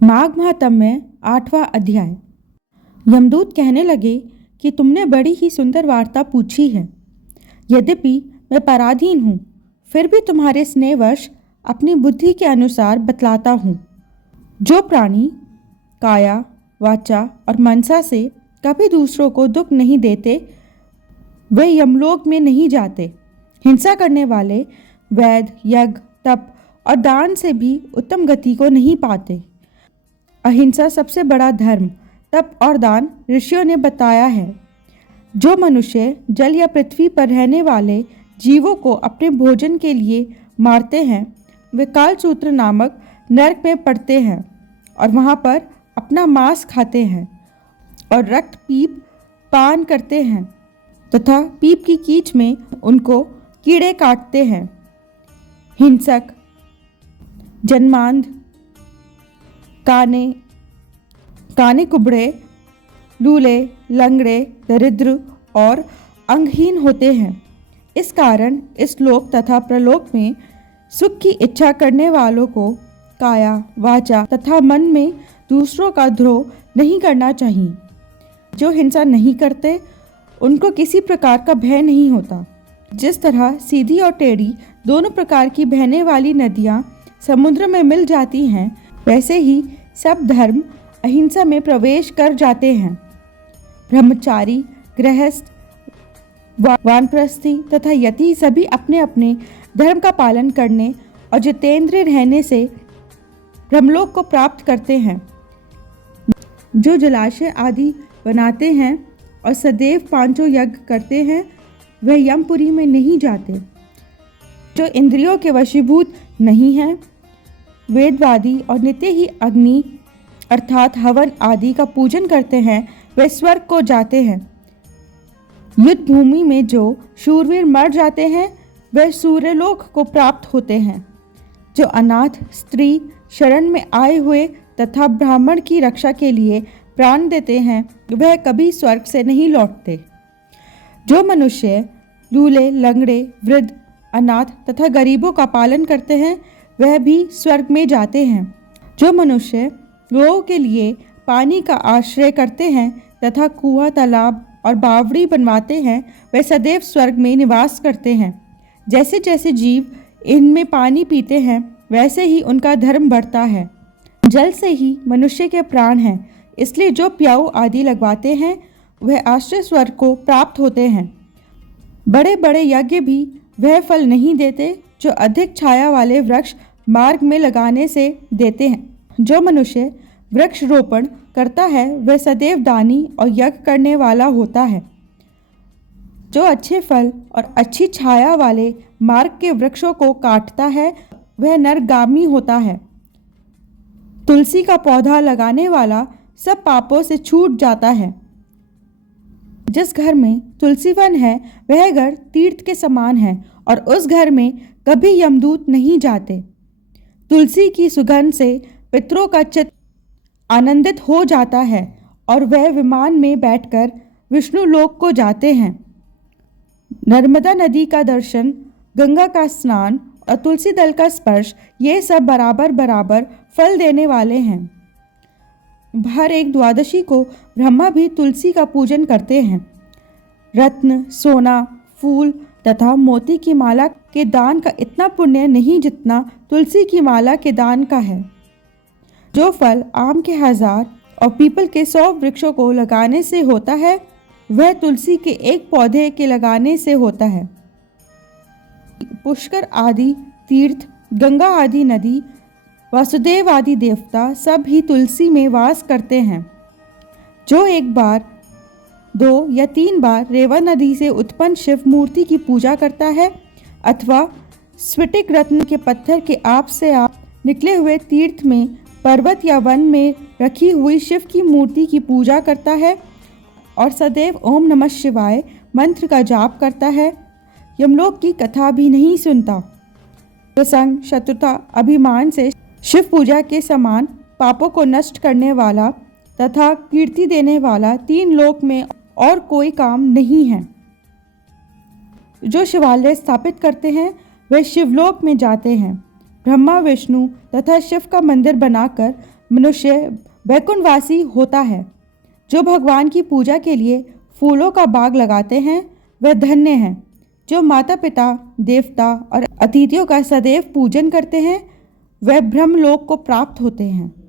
माघ महात्म्य में 8वां अध्याय। यमदूत कहने लगे कि तुमने बड़ी ही सुंदर वार्ता पूछी है। यद्यपि मैं पराधीन हूँ, फिर भी तुम्हारे स्नेहवश अपनी बुद्धि के अनुसार बतलाता हूँ। जो प्राणी काया, वाचा और मनसा से कभी दूसरों को दुख नहीं देते, वे यमलोक में नहीं जाते। हिंसा करने वाले वैद, यज्ञ, तप और दान से भी उत्तम गति को नहीं पाते। अहिंसा सबसे बड़ा धर्म, तप और दान ऋषियों ने बताया है। जो मनुष्य जल या पृथ्वी पर रहने वाले जीवों को अपने भोजन के लिए मारते हैं, वे कालसूत्र नामक नरक में पड़ते हैं और वहाँ पर अपना मांस खाते हैं और रक्त पीप पान करते हैं तथा पीप की कीच में उनको कीड़े काटते हैं। हिंसक, जन्मांध, काने कुबड़े, लूले, लंगड़े, दरिद्र और अंगहीन होते हैं। इस कारण इस लोक तथा प्रलोक में सुख की इच्छा करने वालों को काया, वाचा तथा मन में दूसरों का द्रोह नहीं करना चाहिए। जो हिंसा नहीं करते, उनको किसी प्रकार का भय नहीं होता। जिस तरह सीधी और टेढ़ी दोनों प्रकार की बहने वाली नदियाँ समुद्र में मिल जाती हैं, वैसे ही सब धर्म अहिंसा में प्रवेश कर जाते हैं। ब्रह्मचारी, गृहस्थ, वानप्रस्थी तथा यति सभी अपने अपने धर्म का पालन करने और जितेंद्रिय रहने से ब्रह्मलोक को प्राप्त करते हैं। जो जलाशय आदि बनाते हैं और सदैव पांचों यज्ञ करते हैं, वह यमपुरी में नहीं जाते। जो इंद्रियों के वशीभूत नहीं हैं, वेदवादी और नित्य ही अग्नि अर्थात हवन आदि का पूजन करते हैं, वे स्वर्ग को जाते हैं। युद्ध भूमि में जो शूरवीर मर जाते हैं, वे सूर्यलोक को प्राप्त होते हैं। जो अनाथ, स्त्री, शरण में आए हुए तथा ब्राह्मण की रक्षा के लिए प्राण देते हैं, वह कभी स्वर्ग से नहीं लौटते। जो मनुष्य लूले, लंगड़े, वृद्ध, अनाथ तथा गरीबों का पालन करते हैं, वह भी स्वर्ग में जाते हैं। जो मनुष्य लोगों के लिए पानी का आश्रय करते हैं तथा कुआं, तालाब और बावड़ी बनवाते हैं, वे सदैव स्वर्ग में निवास करते हैं। जैसे जैसे जीव इनमें पानी पीते हैं, वैसे ही उनका धर्म बढ़ता है। जल से ही मनुष्य के प्राण हैं, इसलिए जो प्याऊ आदि लगवाते हैं, वह आश्रय स्वर्ग को प्राप्त होते हैं। बड़े बड़े यज्ञ भी वह फल नहीं देते जो अधिक छाया वाले वृक्ष मार्ग में लगाने से देते हैं। जो मनुष्य वृक्ष रोपण करता है, वह सदैव दानी और यज्ञ करने वाला होता है। जो अच्छे फल और अच्छी छाया वाले मार्ग के वृक्षों को काटता है, वह नरगामी होता है। तुलसी का पौधा लगाने वाला सब पापों से छूट जाता है। जिस घर में तुलसी वन है, वह घर तीर्थ के समान है और उस घर में कभी यमदूत नहीं जाते। तुलसी की सुगंध से पितरों का चित्त आनंदित हो जाता है और वह विमान में बैठकर विष्णु लोक को जाते हैं। नर्मदा नदी का दर्शन, गंगा का स्नान और तुलसी दल का स्पर्श, ये सब बराबर बराबर फल देने वाले हैं। हर एक द्वादशी को ब्रह्मा भी तुलसी का पूजन करते हैं। रत्न, सोना, फूल तथा मोती की माला के दान का इतना पुण्य नहीं जितना तुलसी की माला के दान का है। जो फल आम के 1000 और पीपल के 100 वृक्षों को लगाने से होता है, वह तुलसी के एक पौधे के लगाने से होता है। पुष्कर आदि तीर्थ, गंगा आदि नदी, वासुदेव आदि देवता सब ही तुलसी में वास करते हैं। जो एक बार, 2 या 3 बार रेवा नदी से उत्पन्न शिव मूर्ति की पूजा करता है अथवा स्फटिक रत्न के पत्थर के आप से आप निकले हुए तीर्थ में, पर्वत या वन में रखी हुई शिव की मूर्ति की पूजा करता है और सदैव ओम नमः शिवाय मंत्र का जाप करता है, यमलोक की कथा भी नहीं सुनता। प्रसंग, शत्रुता, अभिमान से शिव पूजा के समान पापों को नष्ट करने वाला तथा कीर्ति देने वाला 3 लोक में और कोई काम नहीं है। जो शिवालय स्थापित करते हैं, वे शिवलोक में जाते हैं। ब्रह्मा, विष्णु तथा शिव का मंदिर बनाकर मनुष्य वैकुंठवासी होता है। जो भगवान की पूजा के लिए फूलों का बाग लगाते हैं वह धन्य हैं। जो माता पिता, देवता और अतिथियों का सदैव पूजन करते हैं वह ब्रह्मलोक को प्राप्त होते हैं।